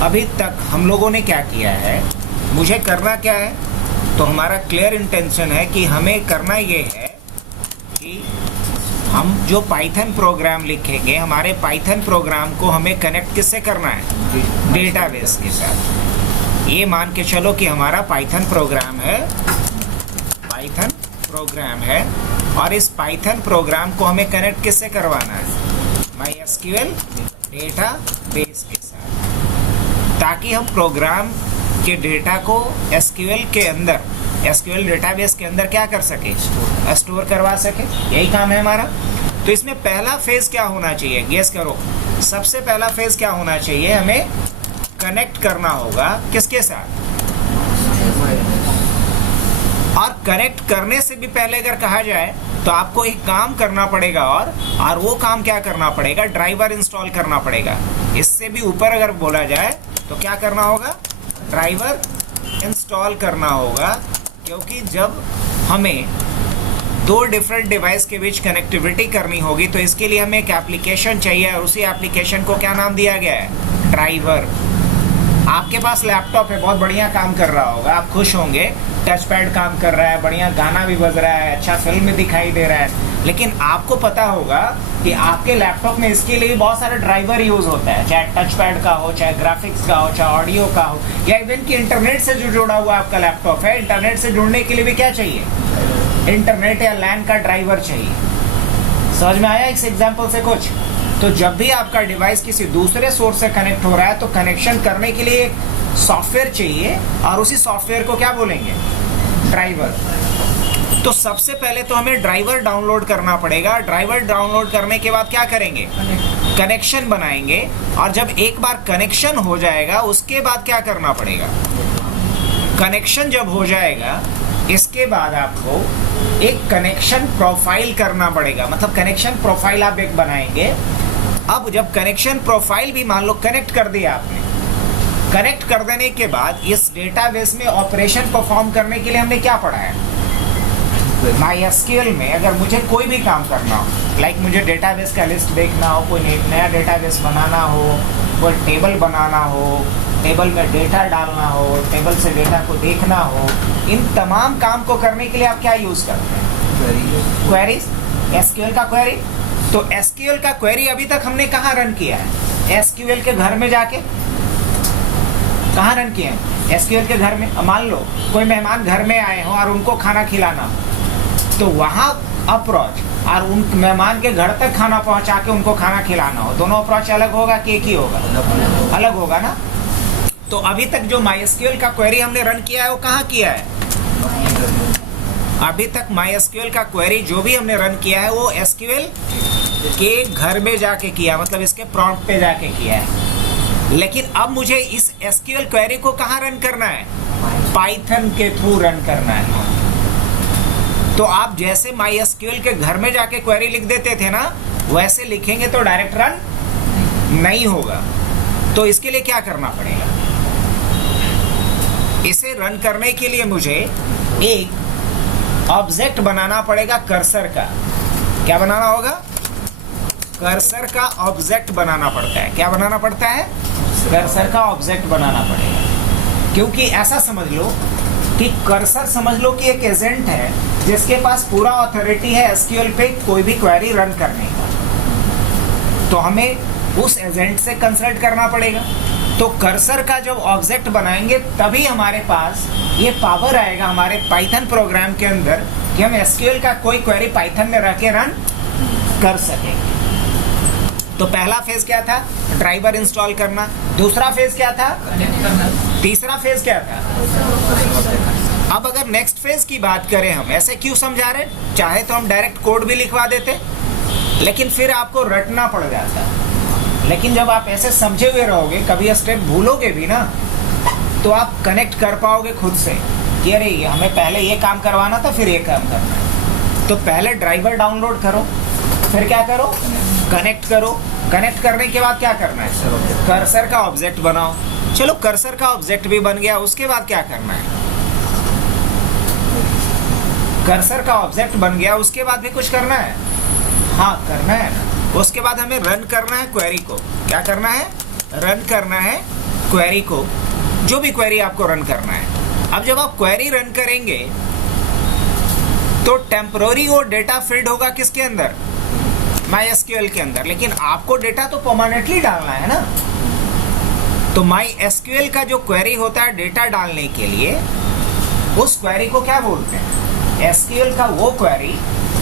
अभी तक हम लोगों ने क्या किया है, मुझे करना क्या है, तो हमारा क्लियर इंटेंशन है कि हमें करना ये है कि हम जो पाइथन प्रोग्राम लिखेंगे, हमारे पाइथन प्रोग्राम को हमें कनेक्ट किससे करना है, डेटाबेस के साथ। ये मान के चलो कि हमारा पाइथन प्रोग्राम है और इस पाइथन प्रोग्राम को हमें कनेक्ट किससे करवाना है, MySQL डेटाबेस के साथ, ताकि हम प्रोग्राम के डेटा को SQL डेटाबेस के अंदर क्या कर सके, स्टोर करवा सके। यही काम है हमारा। तो इसमें पहला फेज क्या होना चाहिए, गेस करो। सबसे पहला फेज क्या होना चाहिए, हमें कनेक्ट करना होगा किसके साथ, और कनेक्ट करने से भी पहले अगर कहा जाए तो आपको एक काम करना पड़ेगा, और वो काम क्या करना पड़ेगा, ड्राइवर इंस्टॉल करना पड़ेगा। इससे भी ऊपर अगर बोला जाए तो क्या करना होगा, ड्राइवर इंस्टॉल करना होगा, क्योंकि जब हमें दो डिफरेंट डिवाइस के बीच कनेक्टिविटी करनी होगी तो इसके लिए हमें एक एप्लीकेशन चाहिए, और उसी एप्लीकेशन को क्या नाम दिया गया है, ड्राइवर। आपके पास लैपटॉप है, बहुत बढ़िया काम कर रहा होगा, आप खुश होंगे, टच पैड काम कर रहा है, बढ़िया गाना भी बज रहा है, अच्छा फिल्म भी दिखाई दे रहा है, लेकिन आपको पता होगा कि आपके लैपटॉप में इसके लिए बहुत सारे ड्राइवर यूज होता है, चाहे टच पैड का हो, चाहे ग्राफिक्स का हो, चाहे ऑडियो का हो, या इवन कि इंटरनेट से जो जुड़ा हुआ आपका लैपटॉप है, इंटरनेट से जुड़ने के लिए भी क्या चाहिए, इंटरनेट या लैन का ड्राइवर चाहिए। समझ में आया इस एग्जाम्पल से कुछ? तो जब भी आपका डिवाइस किसी दूसरे सोर्स से कनेक्ट हो रहा है तो कनेक्शन करने के लिए सॉफ्टवेयर चाहिए, और उसी सॉफ्टवेयर को क्या बोलेंगे, ड्राइवर। तो सबसे पहले तो हमें ड्राइवर डाउनलोड करना पड़ेगा। ड्राइवर डाउनलोड करने के बाद क्या करेंगे, कनेक्शन बनाएंगे, और जब एक बार कनेक्शन हो जाएगा उसके बाद क्या करना पड़ेगा, कनेक्शन जब हो जाएगा इसके बाद आपको एक कनेक्शन प्रोफाइल करना पड़ेगा, मतलब कनेक्शन प्रोफाइल आप एक बनाएंगे। अब जब कनेक्शन प्रोफाइल भी मान लो कनेक्ट कर दिया आपने, कनेक्ट कर देने के बाद इस डेटाबेस में ऑपरेशन परफॉर्म करने के लिए हमने क्या पढ़ा है, MySQL में अगर मुझे कोई भी काम करना हो, लाइक मुझे डेटाबेस का लिस्ट देखना हो, कोई नया डेटाबेस बनाना हो, कोई टेबल बनाना हो, टेबल में डेटा डालना हो, टेबल से डेटा को देखना हो, इन तमाम काम को करने के लिए आप क्या यूज करते हैं, क्वेरीज, SQL का क्वेरी। तो SQL का क्वेरी अभी तक हमने कहाँ रन किया है, SQL के घर में जाके कहाँ रन किए हैं, SQL के घर में। मान लो कोई मेहमान घर में आए हो और उनको खाना खिलाना हो, तो वहाँ अप्रोच और उन मेहमान के घर तक खाना पहुँचा के उनको खाना खिलाना हो, दोनों अप्रोच अलग होगा कि एक ही होगा, अलग होगा ना। तो अभी तक जो MySQL का क्वेरी हमने रन किया है वो कहाँ किया है, अभी तक MySQL का क्वेरी जो भी हमने रन किया है वो SQL के घर में जाके किया, मतलब इसके प्रॉम्प्ट पे जाके किया है। लेकिन अब मुझे इस SQL क्वेरी को कहाँ रन करना है, पाइथन के थ्रू रन करना है। तो आप जैसे MySQL के घर में जाके क्वेरी लिख देते थे ना, वैसे लिखेंगे तो डायरेक्ट रन नहीं होगा। तो इसके लिए क्या करना पड़ेगा, इसे रन करने के लिए मुझे एक ऑब्जेक्ट बनाना पड़ेगा कर्सर का। क्या बनाना होगा, कर्सर का ऑब्जेक्ट बनाना पड़ता है। क्या बनाना पड़ता है, कर्सर का ऑब्जेक्ट बनाना पड़ेगा। क्योंकि ऐसा समझ लो कि कर्सर समझ लो कि एक एजेंट है जिसके पास पूरा अथॉरिटी है SQL पे कोई भी क्वेरी रन करने का। तो हमें उस एजेंट से कंसल्ट करना पड़ेगा। तो कर्सर का जब ऑब्जेक्ट बनाएंगे तभी हमारे पास ये पावर आएगा हमारे पाइथन प्रोग्राम के अंदर कि हम SQL का कोई क्वेरी पाइथन में रख के रन कर सकेंगे। तो पहला फेज क्या था, ड्राइवर इंस्टॉल करना। दूसरा फेज क्या था, कनेक्ट करना। तीसरा फेज क्या था, अब अगर नेक्स्ट फेज की बात करें, हम ऐसे क्यों समझा रहे, चाहे तो हम डायरेक्ट कोड भी लिखवा देते, लेकिन फिर आपको रटना पड़ जाता। लेकिन जब आप ऐसे समझे हुए रहोगे, कभी स्टेप भूलोगे भी ना, तो आप कनेक्ट कर पाओगे खुद से कि अरे हमें पहले ये काम करवाना था, फिर ये काम करना है। तो पहले ड्राइवर डाउनलोड करो, फिर क्या करो, कनेक्ट करो। कनेक्ट करने के बाद क्या करना है, कर्सर का ऑब्जेक्ट बनाओ। चलो कर्सर का ऑब्जेक्ट भी बन गया, उसके बाद क्या करना है, कर्सर का ऑब्जेक्ट बन गया, उसके बाद भी कुछ करना है, हाँ करना है ना। उसके बाद हमें रन करना है क्वेरी को। क्या करना है, रन करना है क्वेरी को, जो भी क्वेरी आपको रन करना है। अब जब आप क्वेरी रन करेंगे तो टेम्पररी वो डेटा फीड होगा किसके अंदर, MySQL के अंदर, लेकिन आपको डेटा तो परमानेंटली डालना है ना। तो MySQL का जो क्वेरी होता है डेटा डालने के लिए, उस क्वेरी को क्या बोलते हैं, SQL का वो क्वेरी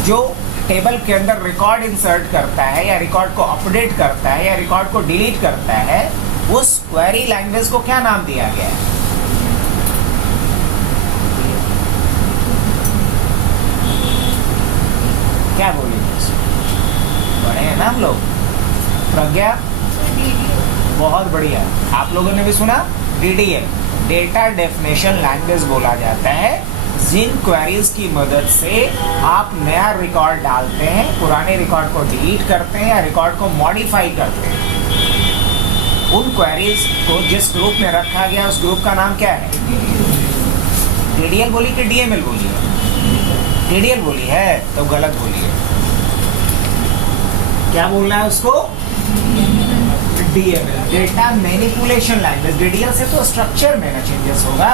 जो टेबल के अंदर रिकॉर्ड इंसर्ट करता है या रिकॉर्ड को अपडेट करता है या रिकॉर्ड को डिलीट करता है, उस क्वेरी लैंग्वेज को क्या नाम दिया गया है? क्या बोलेंगे? बड़े हैं ना हम लोग। प्रज्ञा, बहुत बढ़िया। आप लोगों ने भी सुना DDL, डेटा डेफिनेशन लैंग्वेज बोला जाता है, जिन क्वेरीज की मदद से आप नया रिकॉर्ड डालते हैं, पुराने रिकॉर्ड को डिलीट करते हैं या रिकॉर्ड को मॉडिफाई करते हैं। उन क्वेरीज को जिस ग्रुप में रखा गया उस ग्रुप का नाम क्या है? DDL बोली कि DML बोली है? DDL बोली है तो गलत बोली है। क्या बोलना है उसको? DML, data manipulation language. DDL से तो स्ट्रक्चर में ना चेंजेस होगा,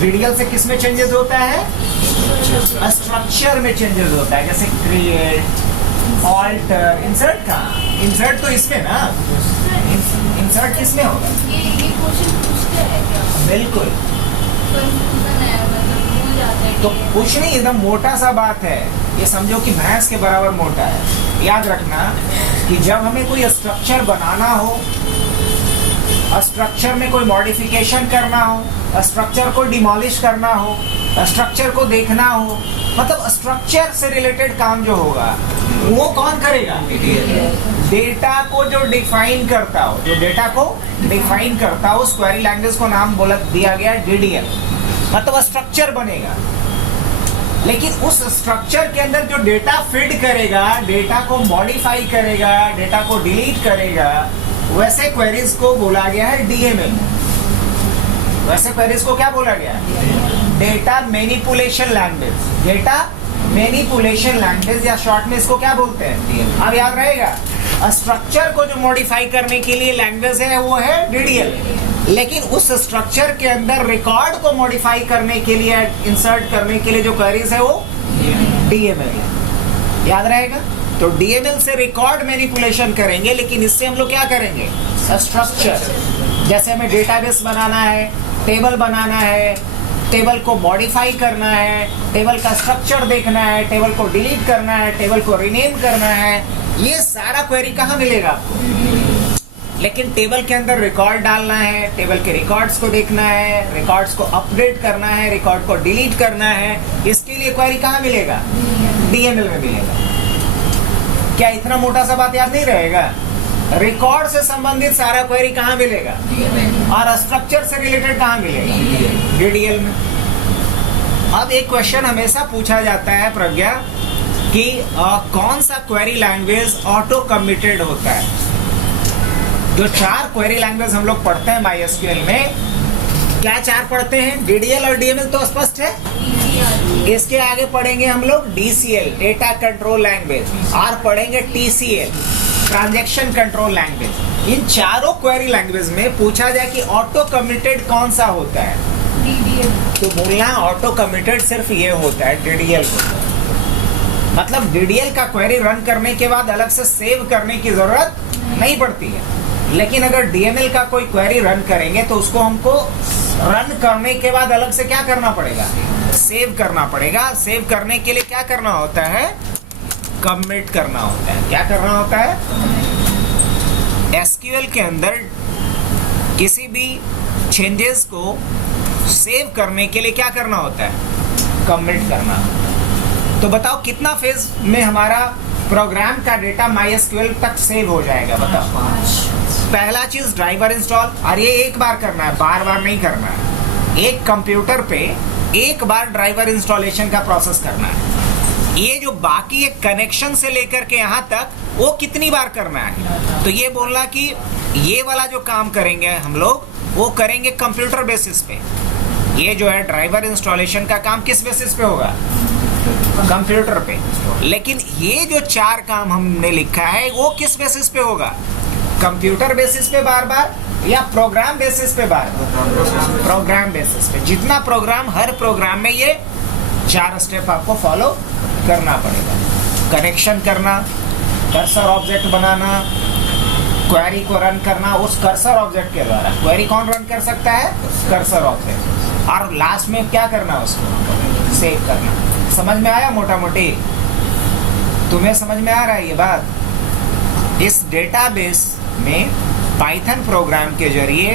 DDL से किस में चेंजेस होता है? स्ट्रक्चर में चेंजेस होता है, जैसे क्रिएट, ऑल्टर, इंसर्ट। का इंसर्ट तो इसमें ना, इंसर्ट किसमें होगा? ये क्वेश्चन पूछते हैं क्या? बिल्कुल। तो कुछ नहीं, एकदम मोटा सा बात है, ये समझो कि भैंस के बराबर मोटा है। याद रखना कि जब हमें कोई स्ट्रक्चर बनाना हो, स्ट्रक्चर में कोई मॉडिफिकेशन करना हो, स्ट्रक्चर को डिमोलिश करना हो, स्ट्रक्चर को देखना हो, मतलब स्ट्रक्चर से रिलेटेड काम जो होगा वो कौन करेगा? डेटा को जो डिफाइन करता हो, जो डेटा को डिफाइन करता हो, उस क्वेरी लैंग्वेज को नाम बोला दिया गया DDL, मतलब स्ट्रक्चर बनेगा। लेकिन उस स्ट्रक्चर के अंदर जो डेटा फीड करेगा, डेटा को मॉडिफाई करेगा, डेटा को डिलीट करेगा, वैसे क्वेरीज को बोला गया है DML। वैसे क्वेरीज को क्या बोला गया? Data manipulation language. Data manipulation language या शॉर्ट में इसको क्या बोलते हैं? अब याद रहेगा, स्ट्रक्चर को जो मॉडिफाई करने के लिए लैंग्वेज है वो है DDL, लेकिन उस स्ट्रक्चर के अंदर रिकॉर्ड को मॉडिफाई करने के लिए, इंसर्ट करने के लिए जो क्वेरीज है वो DML है। याद रहेगा। तो DML से रिकॉर्ड मैनिपुलेशन करेंगे, लेकिन इससे हम लोग क्या करेंगे? स्ट्रक्चर। जैसे हमें डेटाबेस बनाना है, टेबल बनाना है, टेबल को मॉडिफाई करना है, टेबल का स्ट्रक्चर देखना है, टेबल को डिलीट करना है, टेबल को रीनेम करना है, ये सारा क्वेरी कहाँ मिलेगा आपको? लेकिन टेबल के अंदर रिकॉर्ड डालना है, टेबल के रिकॉर्ड्स को देखना है, रिकॉर्ड्स को अपडेट करना है, रिकॉर्ड को डिलीट करना है, इसके लिए क्वेरी कहाँ मिलेगा? DML में मिलेगा। क्या इतना मोटा सा बात याद नहीं रहेगा? रिकॉर्ड से संबंधित सारा क्वेरी कहाँ मिलेगा? और स्ट्रक्चर से रिलेटेड कहाँ मिलेगा? DDL में। अब एक क्वेश्चन हमेशा पूछा जाता है प्रज्ञा कि कौन सा क्वेरी लैंग्वेज ऑटो कमिटेड होता है? जो 4 क्वेरी लैंग्वेज हम लोग पढ़ते हैं MySQL में, क्या 4 पढ़ते हैं? DDL और DML तो स्पष्ट है। इसके आगे पढ़ेंगे हम लोग DCL, डेटा कंट्रोल लैंग्वेज, और पढ़ेंगे TCL, ट्रांजैक्शन कंट्रोल लैंग्वेज। इन चारों क्वेरी लैंग्वेज में पूछा जाए कि ऑटो कमिटेड कौन सा होता है, तो बोलना ऑटो कमिटेड सिर्फ ये होता है, DDL होता है। मतलब DDL का क्वेरी रन करने के बाद अलग से सेव करने की जरूरत नहीं पड़ती है। लेकिन अगर DML का कोई क्वेरी रन करेंगे तो उसको हमको रन करने के बाद अलग से क्या करना पड़ेगा? सेव करना पड़ेगा। सेव करने के लिए क्या करना होता है? कमिट करना होता है। क्या करना होता है? SQL के अंदर किसी भी चेंजेस को सेव करने के लिए क्या करना होता है? कमिट करना। तो बताओ कितना फेज में हमारा प्रोग्राम का डेटा MySQL तक सेव हो जाएगा? बताओ। पहला चीज ड्राइवर इंस्टॉल, और ये एक बार करना है, बार बार नहीं करना है। एक कंप्यूटर पे एक बार ड्राइवर इंस्टॉलेशन का प्रोसेस करना है। ये जो बाकी एक कनेक्शन से लेकर के यहाँ तक वो कितनी बार करना है? तो ये बोलना कि ये वाला जो काम करेंगे हम लोग वो करेंगे कंप्यूटर बेसिस पे। ये जो है ड्राइवर इंस्टॉलेशन का काम किस बेसिस पे होगा? कंप्यूटर पे। लेकिन ये जो 4 काम हमने लिखा है वो किस बेसिस पे होगा? कंप्यूटर बेसिस पे बार बार, या प्रोग्राम बेसिस पे बात, प्रोग्राम बेसिस पे जितना प्रोग्राम, हर प्रोग्राम में ये 4 स्टेप आपको फॉलो करना पड़ेगा। कनेक्शन करना, कर्सर ऑब्जेक्ट बनाना, क्वेरी को रन करना उस कर्सर ऑब्जेक्ट के द्वारा। क्वेरी कौन रन कर सकता है? Cursor object. और लास्ट में क्या करना, उसको सेव करना। समझ में आया मोटा मोटी? तुम्हें समझ में आ रहा है ये बात? इस डेटाबेस में पाइथन प्रोग्राम के जरिए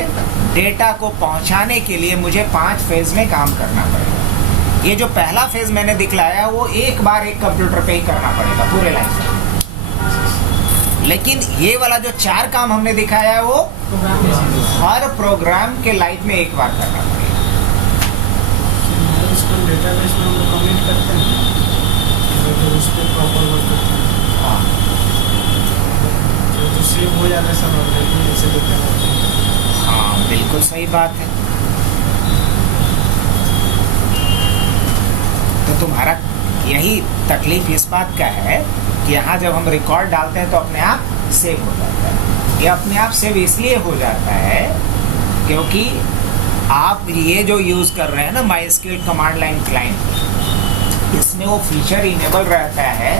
डेटा को पहुंचाने के लिए मुझे 5 फेज में काम करना पड़ेगा। ये जो पहला फेज मैंने दिखलाया वो एक बार एक कंप्यूटर पे ही करना पड़ेगा पूरे लाइफ में। लेकिन ये वाला जो 4 काम हमने दिखाया है वो हर प्रोग्राम के लाइफ में एक बार करना पड़ेगा। इसको डेटाबेस में हम लोग कमिट करते हैं तो उस पर प्रॉपर वर्क करते हैं। हाँ, तो सेव हो जाता है सब ऑलरेडी ऐसे देखा जाता है। हाँ बिल्कुल सही बात है। तो तुम्हारा यही तकलीफ इस बात का है कि यहाँ जब हम रिकॉर्ड डालते हैं तो अपने आप सेव हो जाता है। ये अपने आप सेव इसलिए हो जाता है क्योंकि आप ये जो यूज़ कर रहे हैं ना MySQL कमांड लाइन क्लाइंट, इसमें वो फीचर इनेबल रहता है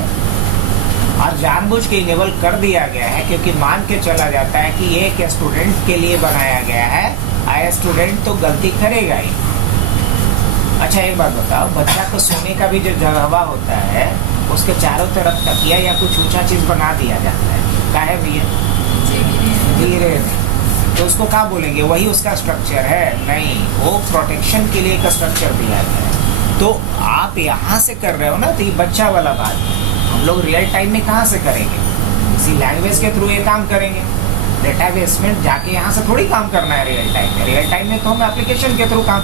और जानबूझ के इनेबल कर दिया गया है क्योंकि मान के चला जाता है कि ये एक स्टूडेंट के लिए बनाया गया है, आया स्टूडेंट तो गलती करेगा ही। अच्छा एक बात बताओ, बच्चा को सोने का भी जो जगह होता है उसके चारों तरफ तकिया या कुछ ऊंचा चीज बना दिया जाता है, काहे भैया? धीरे नहीं, तो उसको क्या बोलेंगे? वही उसका स्ट्रक्चर है? नहीं, वो प्रोटेक्शन के लिए का स्ट्रक्चर दिया गया है। तो आप यहाँ से कर रहे हो ना, तो ये बच्चा वाला बात है। हम लोग रियल टाइम में कहाँ से करेंगे? इसी लैंग्वेज के थ्रू ये काम करेंगे। डेटाबेस में जाके यहाँ से थोड़ी काम करना है रियल टाइम में। रियल टाइम में तो हम एप्लीकेशन के थ्रू काम,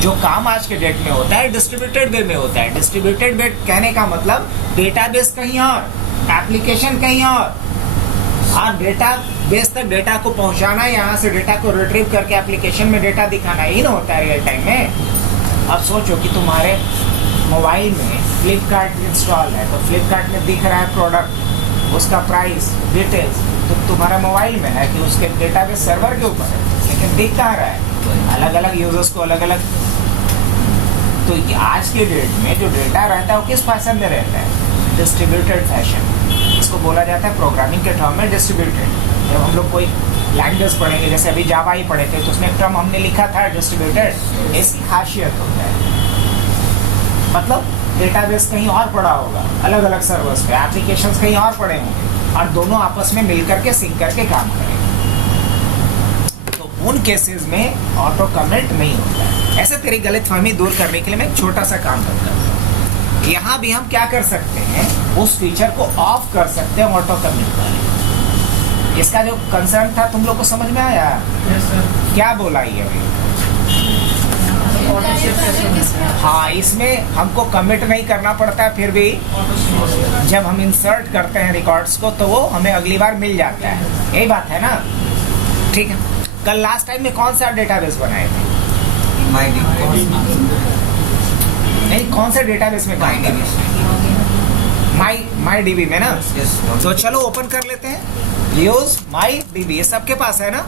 जो काम आज के डेट में होता है डिस्ट्रीब्यूटेड वे में होता है। डिस्ट्रीब्यूटेड वे कहने का मतलब डेटाबेस कहीं और, एप्लीकेशन कहीं और डेटाबेस तक डेटा को पहुंचाना, यहाँ से डेटा को रिट्रीव करके एप्लीकेशन में डेटा दिखाना, ही ना होता है रियल टाइम में। अब सोचो कि तुम्हारे मोबाइल में फ्लिपकार्ट इंस्टॉल है, तो फ्लिपकार्ट में दिख रहा है प्रोडक्ट, उसका प्राइस, डिटेल्स, तो तुम्हारा मोबाइल में है कि उसके डेटाबेस सर्वर के ऊपर है, लेकिन दिख कहाँ रहा है? अलग अलग यूजर्स को अलग अलग। तो आज के डेट में जो डेटा रहता है वो किस फैशन में रहता है? Distributed fashion. इसको बोला जाता है प्रोग्रामिंग के टर्म में डिस्ट्रीब्यूटेड। जब हम लोग कोई लैंग्वेज पढ़ेंगे, जैसे अभी जावा ही पढ़े थे, तो उसमें एक टर्म हमने लिखा था डिस्ट्रीब्यूटेड। इसकी खासियत होता है मतलब डेटाबेस कहीं और पड़ा होगा, अलग अलग सर्वर्स पे, एप्लीकेशंस कहीं और पड़े होंगे और दोनों आपस में मिल करके सिंक करके काम करेंगे। तो उन केसेस में ऑटो कमिट नहीं होता है। ऐसे तेरी गलतफहमी दूर करने के लिए मैं एक छोटा सा काम करता हूँ। यहाँ भी हम क्या कर सकते हैं, उस फीचर को ऑफ कर सकते हैं ऑटो कमिट वाले। इसका जो कंसर्न था तुम लोग को समझ में आया? Yes sir. क्या बोला ये अभी? हाँ, इसमें हमको कमिट नहीं करना पड़ता है, फिर भी जब हम इंसर्ट करते हैं रिकॉर्ड्स को तो वो हमें अगली बार मिल जाता है। यही बात है ना? ठीक है। कल लास्ट टाइम में कौन सा डेटाबेस बनाए थे? नहीं, कौन सा डेटाबेस में काम कर? माई डीबी में ना? तो चलो ओपन कर लेते हैं। यूज माई डीबी, ये सबके पास है ना?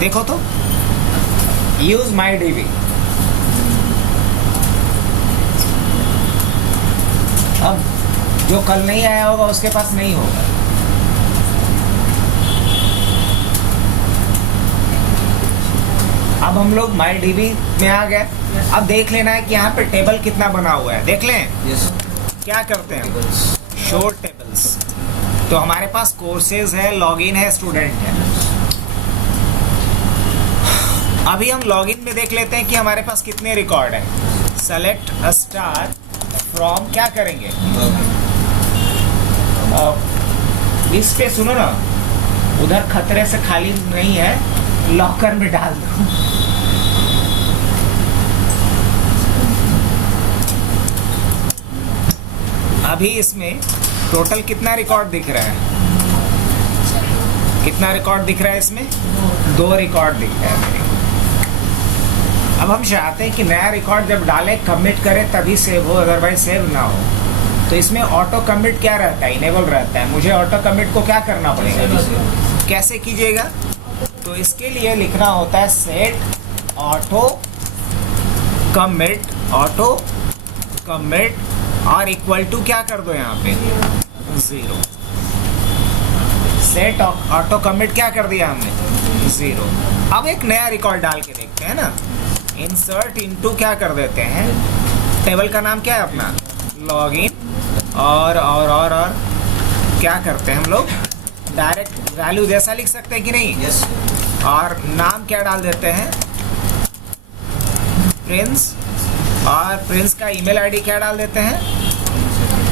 देखो तो, यूज माई डीबी। अब जो कल नहीं आया होगा उसके पास नहीं होगा। अब हम लोग माई डीबी में आ गए। अब देख लेना है कि यहाँ पे टेबल कितना बना हुआ है, देख लें। क्या करते हैं? Show tables. तो हमारे पास कोर्सेज है, लॉगिन है, स्टूडेंट है। अभी हम लॉगिन में देख लेते हैं कि हमारे पास कितने रिकॉर्ड है। सेलेक्ट अ स्टार फ्रॉम, क्या करेंगे? इस पे सुनो ना, उधर खतरे से खाली नहीं है, लॉकर में डाल दो। अभी इसमें टोटल कितना रिकॉर्ड दिख रहा है? कितना रिकॉर्ड दिख रहा है इसमें? 2 रिकॉर्ड दिख रहा है मेरे को। अब हम चाहते हैं कि नया रिकॉर्ड जब डालें, कमिट करें तभी सेव हो, अदरवाइज सेव ना हो। तो इसमें ऑटो कमिट क्या रहता है? इनेबल रहता है। मुझे ऑटो कमिट को क्या करना पड़ेगा? कैसे कीजिएगा? तो इसके लिए लिखना होता है सेट ऑटो कमिट और इक्वल टू क्या कर दो यहाँ पे 0। सेट ऑटो कमिट क्या कर दिया हमने 0। अब एक नया रिकॉर्ड डाल के देखते हैं ना। इंसर्ट इनटू क्या कर देते हैं, टेबल का नाम क्या है अपना लॉगिन और क्या करते हैं हम लोग डायरेक्ट वैल्यू जैसा लिख सकते हैं कि नहीं यस और नाम क्या डाल देते हैं प्रिंस और प्रिंस का ईमेल आईडी क्या डाल देते हैं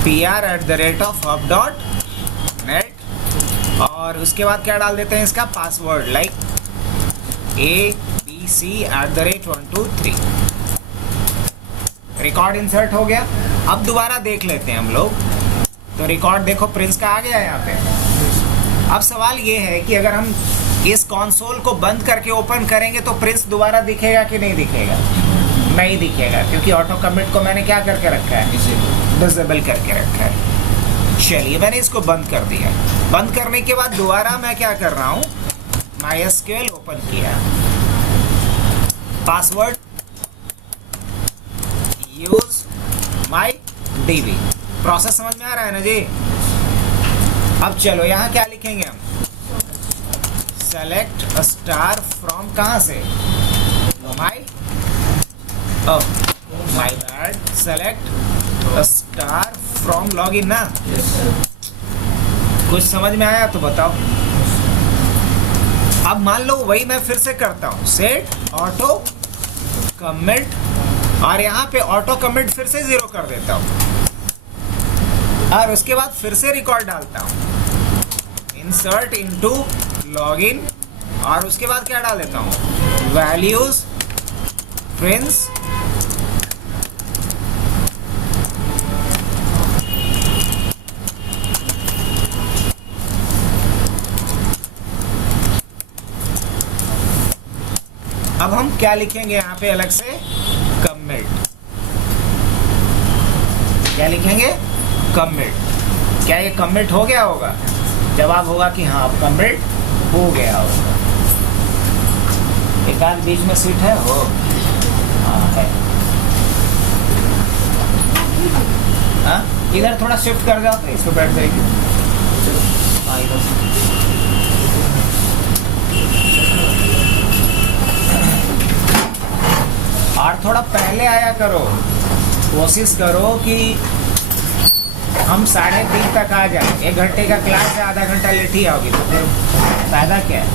pr@hub.net और उसके बाद क्या डाल देते हैं इसका password like abc@123। Record insert हो गया। अब दोबारा देख लेते हैं हम लोग। तो रिकॉर्ड देखो प्रिंस का आ गया यहाँ पे। अब सवाल ये है कि अगर हम इस कंसोल को बंद करके ओपन करेंगे तो प्रिंस दोबारा दिखेगा कि नहीं दिखेगा? नहीं दिखेगा, क्योंकि ऑटो कमिट को मैंने क्या करके रखा है डिसेबल करके रखा है। चलिए मैंने इसको बंद कर दिया। बंद करने के बाद दोबारा मैं क्या कर रहा हूँ MySQL ओपन किया, password use my DB। Process समझ में आ रहा है ना जी? अब चलो यहाँ क्या लिखेंगे हम सेलेक्ट स्टार फ्रॉम कहाँ से my bad select star from login ना। कुछ समझ में आया तो बताओ। अब मान लो वही मैं फिर से करता हूँ सेट ऑटो कमिट और यहाँ पे ऑटो कमिट फिर से 0 कर देता हूँ और उसके बाद फिर से रिकॉर्ड डालता हूँ इंसर्ट इनटू लॉगिन और उसके बाद क्या डाल देता हूँ वैल्यूज प्रिंस अब हम क्या लिखेंगे यहाँ पे अलग से कमिट। क्या लिखेंगे कमिट। क्या ये कमिट हो गया होगा? जवाब होगा कि हाँ कमिट हो गया होगा। एक आध बीच में सीट है हो हाँ है। हाँ इधर थोड़ा शिफ्ट कर जाओ तो इस पर बैठ जाएगी। हाँ इधर और थोड़ा पहले आया करो। कोशिश करो कि हम 3:30 तक आ जाए। 1 घंटे का क्लास है, आधा घंटा लेट ही आओगी तो फिर फायदा क्या है?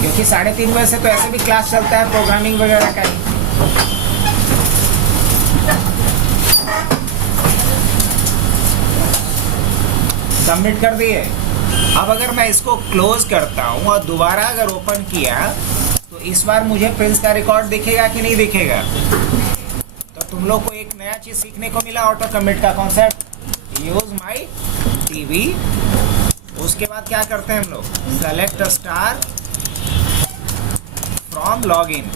क्योंकि 3:30 बजे से तो ऐसे भी क्लास चलता है प्रोग्रामिंग वगैरह का ही। सबमिट कर दिए। अब अगर मैं इसको क्लोज करता हूँ और दोबारा अगर ओपन किया तो इस बार मुझे प्रिंस का रिकॉर्ड दिखेगा कि नहीं दिखेगा? तो तुम लोग को एक नया चीज सीखने को मिला ऑटो कमिट का कॉन्सेप्ट यूज माई DB। उसके बाद क्या करते हैं हम लोग सेलेक्ट स्टार फ्रॉम लॉगिन।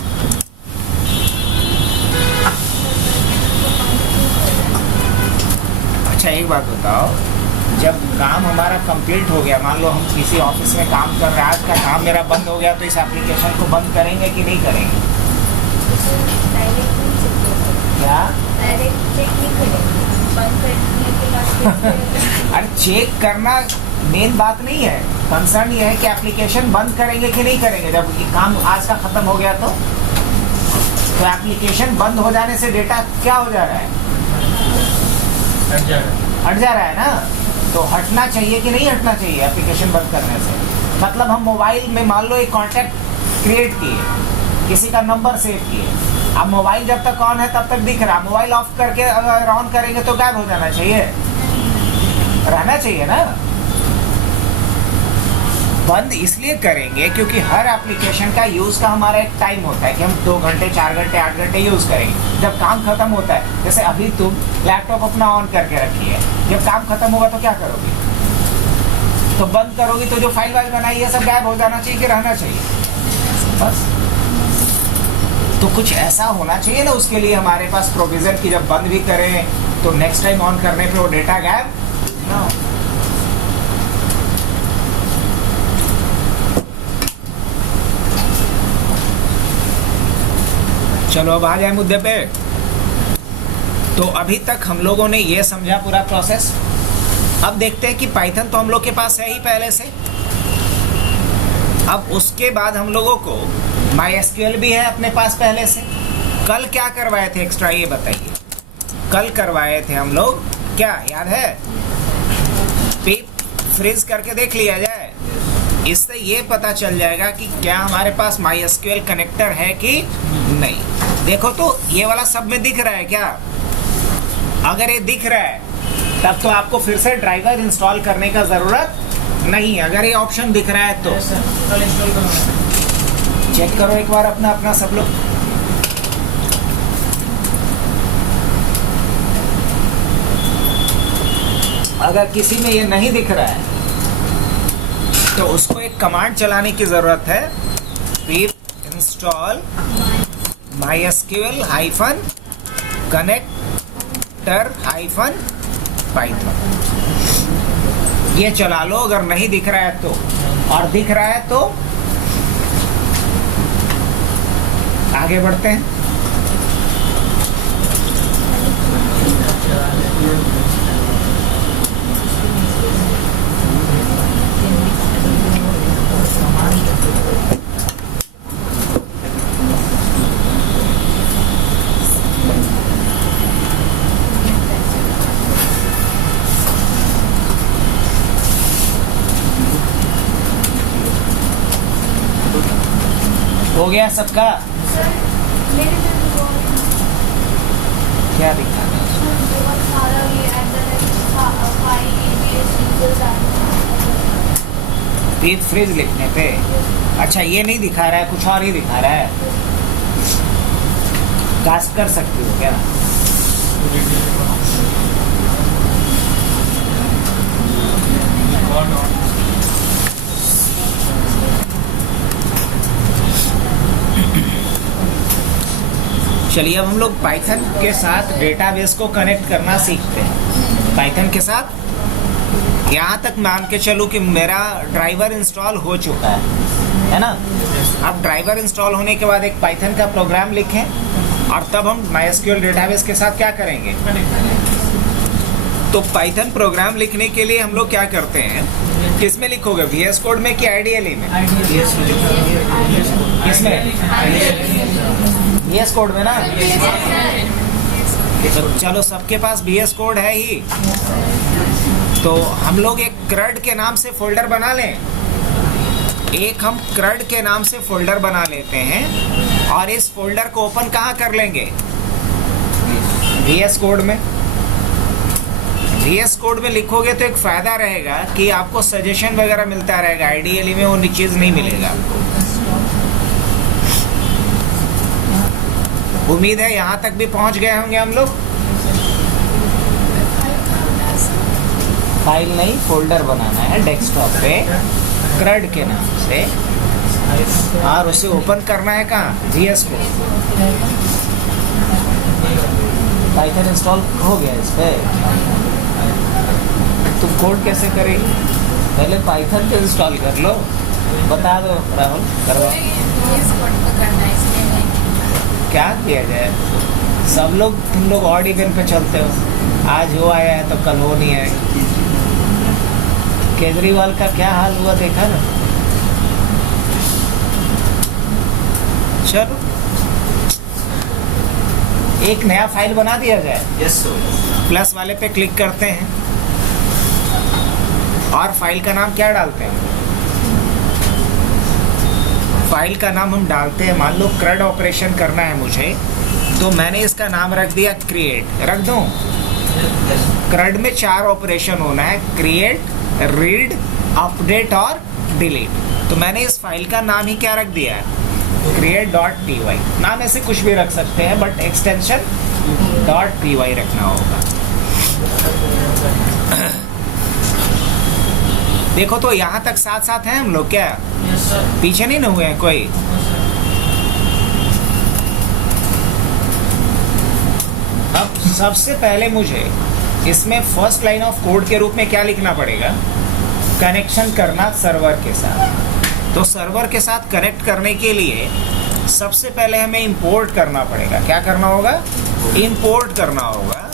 अच्छा एक बात बताओ, जब काम हमारा कंप्लीट हो गया, मान लो हम किसी ऑफिस में काम कर रहे हैं, आज का काम मेरा बंद हो गया तो इस एप्लीकेशन को बंद करेंगे कि नहीं करेंगे? क्या अरे चेक करना मेन बात नहीं है। कंसर्न ये है कि एप्लीकेशन बंद करेंगे कि नहीं करेंगे। जब ये काम आज का खत्म हो गया तो एप्लीकेशन बंद हो जाने से डेटा क्या हो जा रहा है? हट जा रहा है ना। तो हटना चाहिए कि नहीं हटना चाहिए एप्लीकेशन बंद करने से? मतलब हम मोबाइल में मान लो एक कॉन्टैक्ट क्रिएट किए, किसी का नंबर सेव किए, अब मोबाइल जब तक ऑन है तब तक दिख रहा, मोबाइल ऑफ करके अगर ऑन करेंगे तो गायब हो जाना चाहिए, रहना चाहिए ना। बंद इसलिए करेंगे क्योंकि हर एप्लीकेशन का यूज का हमारा एक टाइम होता है कि हम 2 घंटे 4 घंटे 8 घंटे यूज करेंगे। जब काम खत्म होता है, जैसे अभी तुम लैपटॉप अपना ऑन करके रखी है, जब काम खत्म होगा तो क्या करोगे? तो बंद करोगी तो जो फाइल वाइल बनाई है सब गायब हो जाना चाहिए कि रहना चाहिए? बस तो कुछ ऐसा होना चाहिए ना, उसके लिए हमारे पास प्रोविजन की जब बंद भी करें तो नेक्स्ट टाइम ऑन करने पे वो डेटा गायब ना हो। चलो अब आ जाए मुद्दे पे। तो अभी तक हम लोगों ने ये समझा पूरा प्रोसेस। अब देखते हैं कि पाइथन तो हम लोग के पास है ही पहले से। अब उसके बाद हम लोगों को MySQL भी है अपने पास पहले से। कल क्या करवाए थे एक्स्ट्रा, ये बताइए। कल करवाए थे हम लोग, क्या याद है? पीप फ्रीज करके देख लिया जाए। इससे ये पता चल जाएगा कि क्या हमारे पास MySQL कनेक्टर है कि नहीं। देखो तो ये वाला सब में दिख रहा है क्या? अगर ये दिख रहा है तब तो आपको फिर से ड्राइवर इंस्टॉल करने का जरूरत नहीं। अगर ये ऑप्शन दिख रहा है तो कल इंस्टॉल करना है। चेक करो एक बार अपना अपना सब लोग। अगर किसी में ये नहीं दिख रहा है तो उसको एक कमांड चलाने की जरूरत है। pip install mysql connector python, ये चला लो। अगर नहीं दिख रहा है तो, और दिख रहा है तो आगे बढ़ते हैं। हो गया सबका? सर मेरे में तो क्या दिखा रहा है? बहुत सारा ये डीप फ्रीज लिखने पे अच्छा ये नहीं दिखा रहा है, कुछ और ही दिखा रहा है। कास्ट कर सकती हो क्या? चलिए अब हम लोग पाइथन के साथ डेटाबेस को कनेक्ट करना सीखते हैं। पाइथन के साथ यहाँ तक मान के चलूँ कि मेरा ड्राइवर इंस्टॉल हो चुका है ना? अब ड्राइवर इंस्टॉल होने के बाद एक पाइथन का प्रोग्राम लिखें और तब हम MySQL डेटाबेस के साथ क्या करेंगे? तो पाइथन प्रोग्राम लिखने के लिए हम लोग क्या करते हैं? किसमें लिखोगे, VS कोड में कि IDLE में? किसमें? VS कोड में ना? तो चलो सबके पास VS कोड है ही, तो हम लोग एक CRUD के नाम से फोल्डर बना लें। एक हम CRUD के नाम से फोल्डर बना लेते हैं और इस फोल्डर को ओपन कहाँ कर लेंगे? VS कोड में। VS कोड में लिखोगे तो एक फायदा रहेगा कि आपको सजेशन वगैरह मिलता रहेगा। IDLE में वो चीज नहीं मिलेगा आपको। उम्मीद है यहाँ तक भी पहुँच गए होंगे हम लोग। फाइल नहीं, फोल्डर बनाना है डेस्कटॉप पे CRUD के नाम से और उसे ओपन करना है कहाँ? VS code. पाइथन इंस्टॉल हो गया इस पे। तुम कोड कैसे करेगी? पहले पाइथन पे इंस्टॉल कर लो। बता दो राहुल, करवा। क्या किया जाए? सब लोग, तुम लोग ऑड इवन पे चलते हो। आज हो आया है तो कल हो नहीं आएगा। केजरीवाल का क्या हाल हुआ देखा ना? चलो एक नया फाइल बना दिया जाए। Yes sir. प्लस वाले पे क्लिक करते हैं और फाइल का नाम क्या डालते हैं? फाइल का नाम हम डालते हैं, मान लो CRUD ऑपरेशन करना है मुझे, तो मैंने इसका नाम रख दिया क्रिएट। रख दूं? CRUD में 4 ऑपरेशन होना है, क्रिएट, रीड, अपडेट और डिलीट। तो मैंने इस फाइल का नाम ही क्या रख दिया है? create.py। नाम ऐसे कुछ भी रख सकते हैं बट एक्सटेंशन .py रखना होगा। देखो तो यहाँ तक साथ साथ हैं हम लोग क्या? Yes sir. पीछे नहीं ना हुए हैं कोई? अब सबसे पहले मुझे इसमें फर्स्ट लाइन ऑफ कोड के रूप में क्या लिखना पड़ेगा? कनेक्शन करना सर्वर के साथ। तो सर्वर के साथ कनेक्ट करने के लिए सबसे पहले हमें इंपोर्ट करना पड़ेगा। क्या करना होगा? इंपोर्ट करना होगा।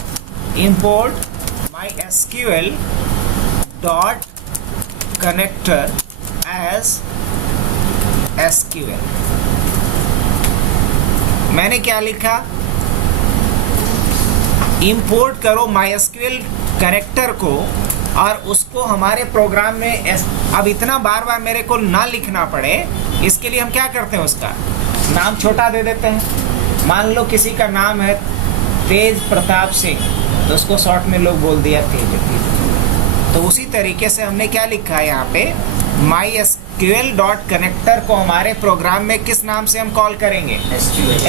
Import MySQL dot connector as SQL। मैंने क्या लिखा? इंपोर्ट करो MySQL कनेक्टर को और उसको हमारे प्रोग्राम में अब इतना बार बार मेरे को ना लिखना पड़े, इसके लिए हम क्या करते हैं, उसका नाम छोटा दे देते हैं। मान लो किसी का नाम है तेज प्रताप सिंह, तो उसको शॉर्ट में लोग बोल दिया तेज। तो उसी तरीके से हमने क्या लिखा है यहाँ पे, MySQL डॉट कनेक्टर को हमारे प्रोग्राम में किस नाम से हम कॉल करेंगे?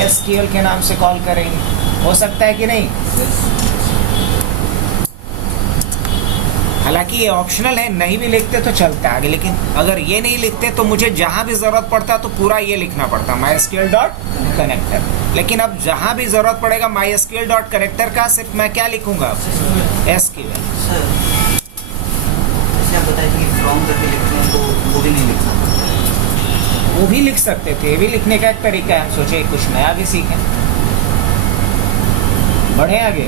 SQL के नाम से कॉल करेंगे। हो सकता है कि नहीं? हालांकि ये ऑप्शनल है, नहीं भी लिखते तो चलता है आगे, लेकिन अगर ये नहीं लिखते तो मुझे जहां भी जरूरत पड़ता तो पूरा ये लिखना पड़ता MySQL डॉट कनेक्टर। लेकिन अब जहां भी जरूरत पड़ेगा MySQL डॉट कनेक्टर का, सिर्फ मैं क्या लिखूंगा? SQL। फ्रॉम करके लिखते हैं तो वो भी नहीं लिखना, वो भी लिख सकते थे, ये भी लिखने का एक तरीका है। सोचे कुछ नया भी सीखें, बढ़े आगे।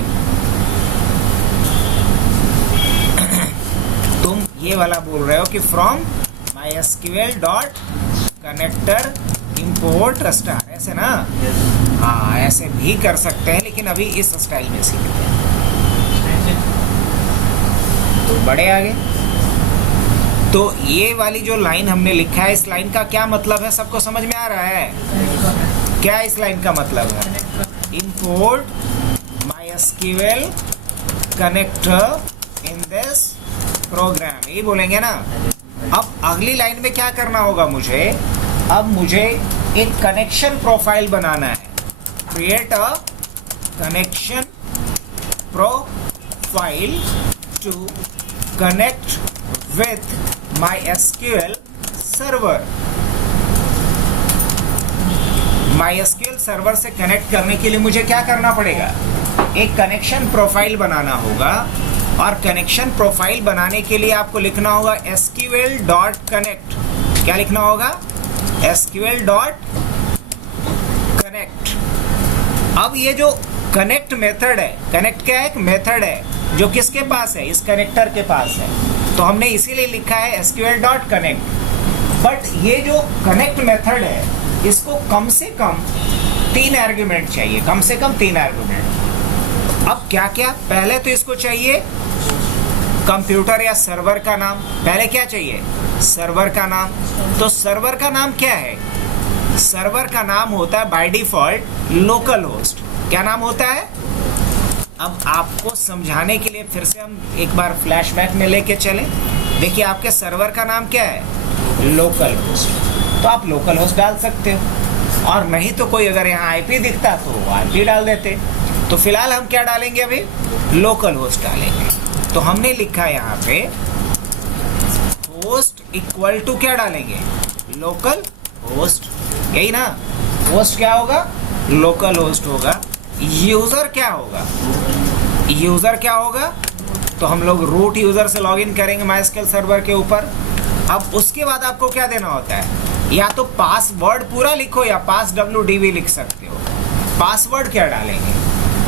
तुम ये वाला बोल रहे हो कि from MySQL dot connector import star, ऐसे ना? हाँ, ऐसे भी कर सकते हैं, लेकिन अभी इस स्टाइल में सीखते हैं। तो बढ़े आगे। तो ये वाली जो लाइन हमने लिखा है, इस लाइन का क्या मतलब है सबको समझ में आ रहा है? क्या इस लाइन का मतलब है? Import MySQL connector in this program, यही बोलेंगे ना। अब अगली लाइन में क्या करना होगा मुझे? अब मुझे एक कनेक्शन प्रोफाइल बनाना है। Create a connection profile to connect with MySQL server. MySQL server से कनेक्ट करने के लिए मुझे क्या करना पड़ेगा? एक कनेक्शन प्रोफाइल बनाना होगा, और कनेक्शन प्रोफाइल बनाने के लिए आपको लिखना होगा SQL डॉट कनेक्ट। क्या लिखना होगा? SQL dot connect. अब ये जो कनेक्ट मेथड है, कनेक्ट क्या है? एक मेथड है जो किसके पास है? इस कनेक्टर के पास है। तो हमने इसीलिए लिखा है SQL डॉट कनेक्ट। बट ये जो कनेक्ट मेथड है, इसको कम से कम 3 आर्गुमेंट चाहिए, कम से कम 3 आर्गुमेंट। अब क्या क्या? पहले तो इसको चाहिए कंप्यूटर या सर्वर का नाम। पहले क्या चाहिए? सर्वर का नाम। तो सर्वर का नाम क्या है? सर्वर का नाम होता है बाय डिफॉल्ट लोकल होस्ट। क्या नाम होता है? अब आपको समझाने के लिए फिर से हम एक बार फ्लैशबैक में लेके चले। देखिए, आपके सर्वर का नाम क्या है? Local host. तो आप लोकल होस्ट डाल सकते हो, और नहीं तो कोई अगर यहाँ IP दिखता तो IP डाल देते। तो फिलहाल हम क्या डालेंगे? अभी लोकल होस्ट डालेंगे। तो हमने लिखा यहाँ पे होस्ट इक्वल टू क्या डालेंगे? लोकल होस्ट, यही ना? होस्ट क्या होगा? लोकल होस्ट होगा। यूजर क्या होगा? यूजर क्या होगा? तो हम लोग रूट यूजर से लॉगिन करेंगे MySQL सर्वर के ऊपर। अब उसके बाद आपको क्या देना होता है? या तो पासवर्ड पूरा लिखो या पास WDV लिख सकते हो। पासवर्ड क्या डालेंगे?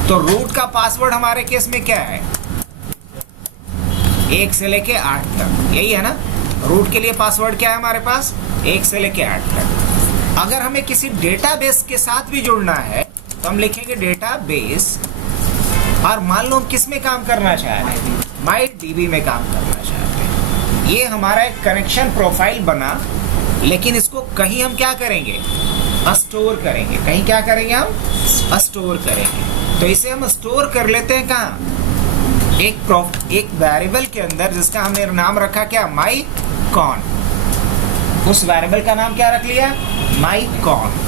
तो रूट का पासवर्ड हमारे केस में क्या है? 1 से लेके 8 तक, यही है ना? रूट के लिए पासवर्ड क्या है हमारे पास? 1 से लेके 8 तक। अगर हमें किसी डेटाबेस के साथ भी जुड़ना है तो हम लिखेंगे डेटाबेस, और मान लो हम किस में काम करना चाह रहे हैं? MyDB में काम करना चाहते हैं। ये हमारा एक कनेक्शन प्रोफाइल बना, लेकिन इसको कहीं हम क्या करेंगे? स्टोर करेंगे। कहीं क्या करेंगे? हम स्टोर करेंगे। तो इसे हम स्टोर कर लेते हैं कहाँ? एक वेरिएबल के अंदर, जिसका हमने नाम रखा क्या? MyCon। उस वेरिएबल का नाम क्या रख लिया? MyCon।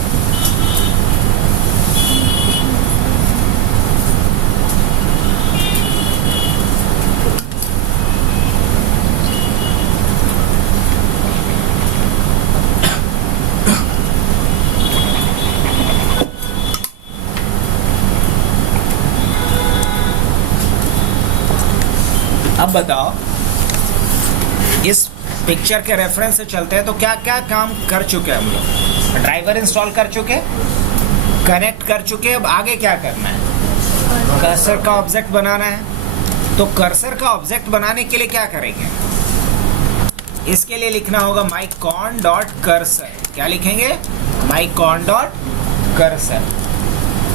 अब बताओ, इस पिक्चर के रेफरेंस से चलते हैं तो क्या क्या काम कर चुके हैं हम लोग? ड्राइवर इंस्टॉल कर चुके, कनेक्ट कर चुके, अब आगे क्या करना है? कर्सर का ऑब्जेक्ट बनाना है। तो कर्सर का ऑब्जेक्ट बनाने के लिए क्या करेंगे? इसके लिए लिखना होगा mycon डॉट कर्सर। क्या लिखेंगे? mycon dot cursor.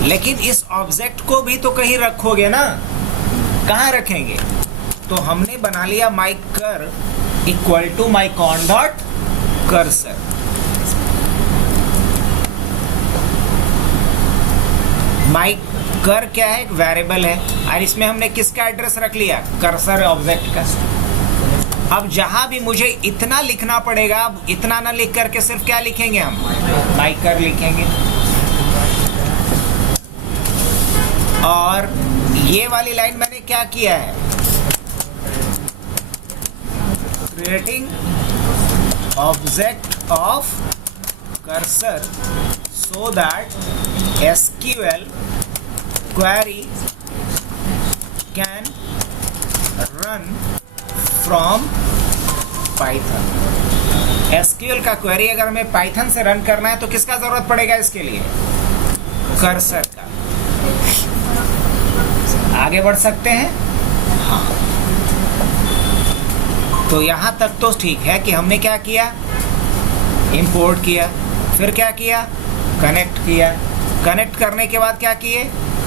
लेकिन इस ऑब्जेक्ट को भी तो कहीं रखोगे ना, कहाँ रखेंगे? तो हमने बना लिया mycur equal to mycon dot cursor. mycur क्या है? एक वेरिएबल है, और इसमें हमने किसका एड्रेस रख लिया? कर्सर ऑब्जेक्ट का। अब जहां भी मुझे इतना लिखना पड़ेगा, अब इतना ना लिख करके सिर्फ क्या लिखेंगे हम? mycur लिखेंगे। और ये वाली लाइन मैंने क्या किया है? Creating object of cursor so that SQL query can run from Python। SQL का क्वेरी अगर हमें पाइथन से रन करना है तो किसका जरूरत पड़ेगा इसके लिए? कर्सर का। आगे बढ़ सकते हैं? हाँ। तो यहाँ तक तो ठीक है कि हमने क्या किया? इंपोर्ट किया, फिर क्या किया? कनेक्ट किया। कनेक्ट करने के बाद क्या किए?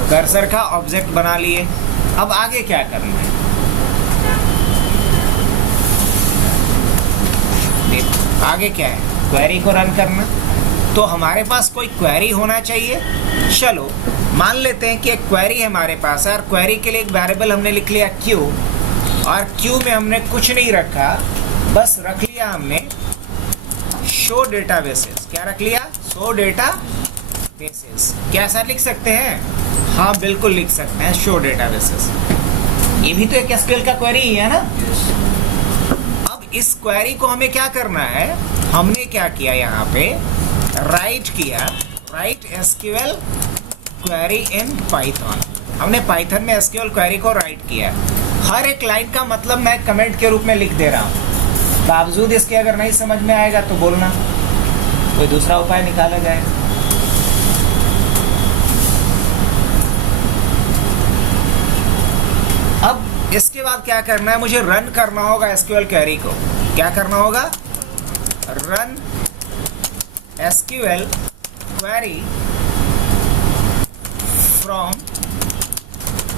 कर्सर का ऑब्जेक्ट बना लिए। अब आगे क्या करना है? आगे क्या है? क्वेरी को रन करना। तो हमारे पास कोई क्वेरी होना चाहिए। चलो मान लेते हैं कि एक क्वेरी हमारे पास है, और क्वेरी के लिए एक वेरिएबल हमने लिख लिया क्यू, और क्यू में हमने कुछ नहीं रखा, बस रख लिया हमने शो डेटाबेसेस। क्या रख लिया? Show databases. क्या ऐसा लिख सकते हैं? हाँ बिल्कुल लिख सकते हैं, शो डेटाबेसेस। ये भी तो एक एसक्यूएल का क्वेरी ही है ना। अब इस क्वेरी को हमें क्या करना है? हमने क्या किया यहाँ पे? राइट किया, right SQL query in Python. हमने पाइथन में एसक्यूएल क्वेरी को राइट किया। हर एक लाइन का मतलब मैं कमेंट के रूप में लिख दे रहा हूँ। बावजूद इसके अगर नहीं समझ में आएगा तो बोलना, कोई दूसरा उपाय निकाला जाए। अब इसके बाद क्या करना है? मुझे रन करना होगा एसक्यूएल क्वेरी को। क्या करना होगा? Run SQL query from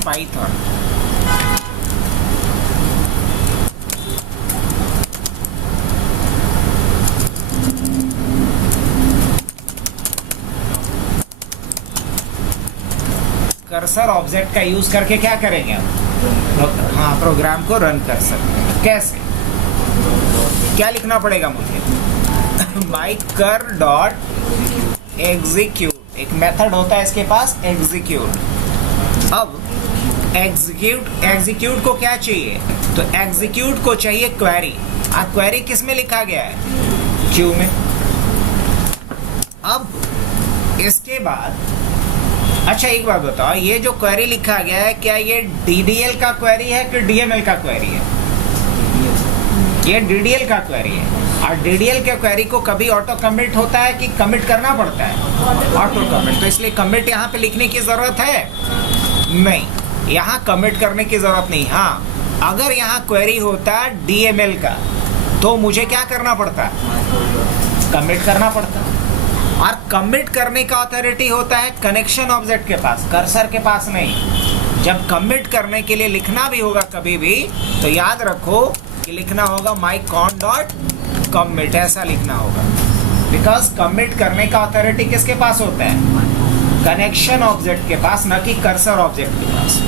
Python. Cursor object का यूज करके क्या करेंगे हम? हाँ, प्रोग्राम को रन कर सकते हैं। कैसे? क्या लिखना पड़ेगा मुझे? mycur dot execute. एक मेथड होता है इसके पास, एग्जीक्यूट। अब एग्जीक्यूट को क्या चाहिए? तो एग्जीक्यूट को चाहिए क्वेरी। और क्वेरी किस में लिखा गया है? क्यू में। अब इसके बाद अच्छा एक बात बताओ, ये जो क्वेरी लिखा गया है क्या ये DDL का क्वेरी है कि DML का क्वेरी है? ये DDL का क्वेरी है। और DDL के क्वेरी को कभी ऑटो कमिट होता है कि कमिट करना पड़ता है? Auto commit. तो इसलिए कमिट यहाँ पे लिखने की जरूरत है नहीं, यहाँ कमिट करने की जरूरत नहीं। हाँ, अगर यहाँ क्वेरी होता DML का तो मुझे क्या करना पड़ता? कमिट करना पड़ता। और कमिट करने का अथॉरिटी होता है कनेक्शन ऑब्जेक्ट के पास, कर्सर के पास नहीं। जब कमिट करने के लिए लिखना भी होगा कभी भी, तो याद रखो कि लिखना होगा mycon डॉट कमिट। ऐसा लिखना होगा, बिकॉज कमिट करने का अथॉरिटी किसके पास होता है? कनेक्शन ऑब्जेक्ट के पास, न कि कर्सर ऑब्जेक्ट के पास।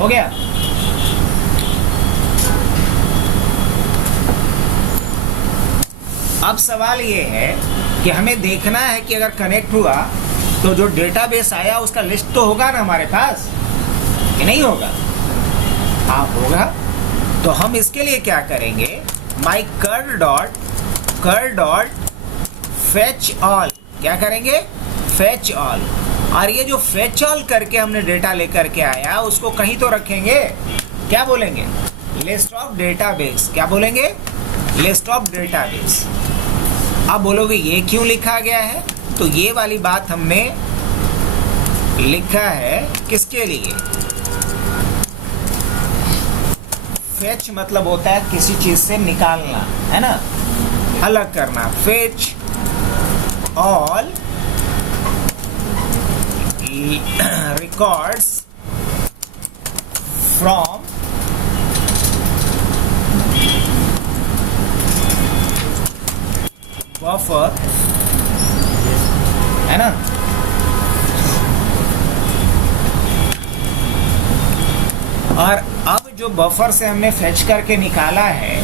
हो गया? अब सवाल ये है कि हमें देखना है कि अगर कनेक्ट हुआ तो जो डेटाबेस आया उसका लिस्ट तो होगा ना हमारे पास, कि नहीं होगा? हाँ होगा। तो हम इसके लिए क्या करेंगे? mycur dot fetch all। क्या करेंगे? fetch all। और ये जो fetch all करके हमने डेटा लेकर के आया उसको कहीं तो रखेंगे। क्या बोलेंगे? List of database. क्या बोलेंगे? List of database. अब बोलोगे ये क्यों लिखा गया है, तो ये वाली बात हमने लिखा है किसके लिए। फेच मतलब होता है किसी चीज से निकालना, है ना, अलग करना। Fetch all records from buffer, है ना। और अब जो बफर से हमने फेच करके निकाला है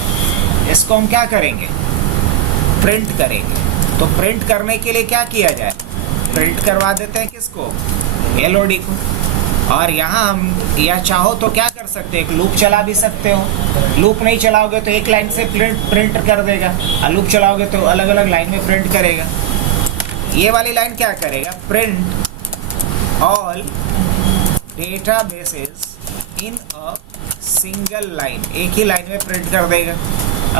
इसको हम क्या करेंगे, प्रिंट करेंगे। तो प्रिंट करने के लिए क्या किया जाए, प्रिंट करवा देते हैं किसको, एलओडी को। और यहाँ हम या चाहो तो क्या कर सकते हैं, एक लूप चला भी सकते हो। लूप नहीं चलाओगे तो एक लाइन से प्रिंट कर देगा, और लूप चलाओगे तो अलग अलग लाइन में प्रिंट करेगा। ये वाली लाइन क्या करेगा, print all databases in a single line, एक ही लाइन में प्रिंट कर देगा।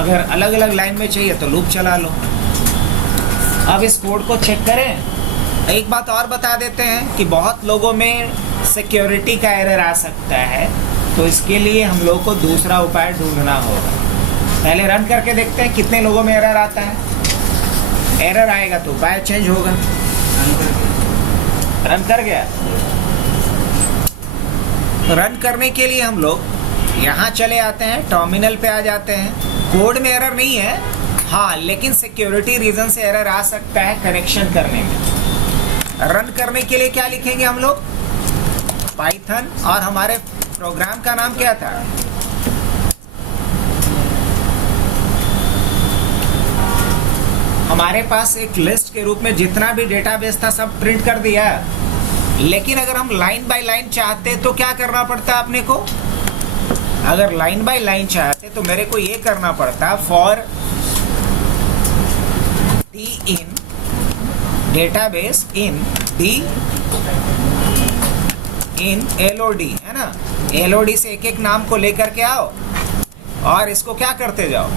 अगर अलग अलग लाइन में चाहिए तो लूप चला लो। अब इस कोड को चेक करें। एक बात और बता देते हैं कि बहुत लोगों में सिक्योरिटी का एरर आ सकता है, तो इसके लिए हम लोग को दूसरा उपाय ढूंढना होगा। पहले रन करके देखते हैं कितने लोगों में एरर आता है। एरर आएगा तो उपाय चेंज होगा। रन कर गया। तो रन करने के लिए हम लोग यहाँ चले आते हैं, टर्मिनल पे आ जाते हैं। कोड में एरर नहीं है, हाँ, लेकिन सिक्योरिटी रीजन से एरर आ सकता है कनेक्शन करने में। रन करने के लिए क्या लिखेंगे हम लोग, पाइथन, और हमारे प्रोग्राम का नाम क्या था, हमारे पास एक लिस्ट के रूप में जितना भी डेटाबेस था सब प्रिंट कर दिया। लेकिन अगर हम लाइन बाय लाइन चाहते तो क्या करना पड़ता अपने को, अगर लाइन बाय लाइन चाहते तो मेरे को ये करना पड़ता, for D in database in D in Elodie, है ना। एलओडी से एक एक नाम को लेकर के आओ और इसको क्या करते जाओ,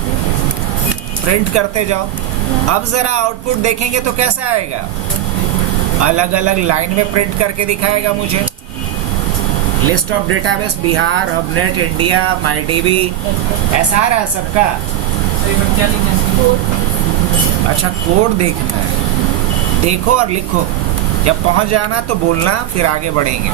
प्रिंट करते जाओ। अब जरा आउटपुट देखेंगे तो कैसा आएगा, अलग अलग लाइन में प्रिंट करके दिखाएगा मुझे। List of database Bihar, hubnet, India, my DB, ऐसा आ रहा है सबका। अच्छा, कोड देखना है, देखो और लिखो। जब पहुंच जाना तो बोलना, फिर आगे बढ़ेंगे।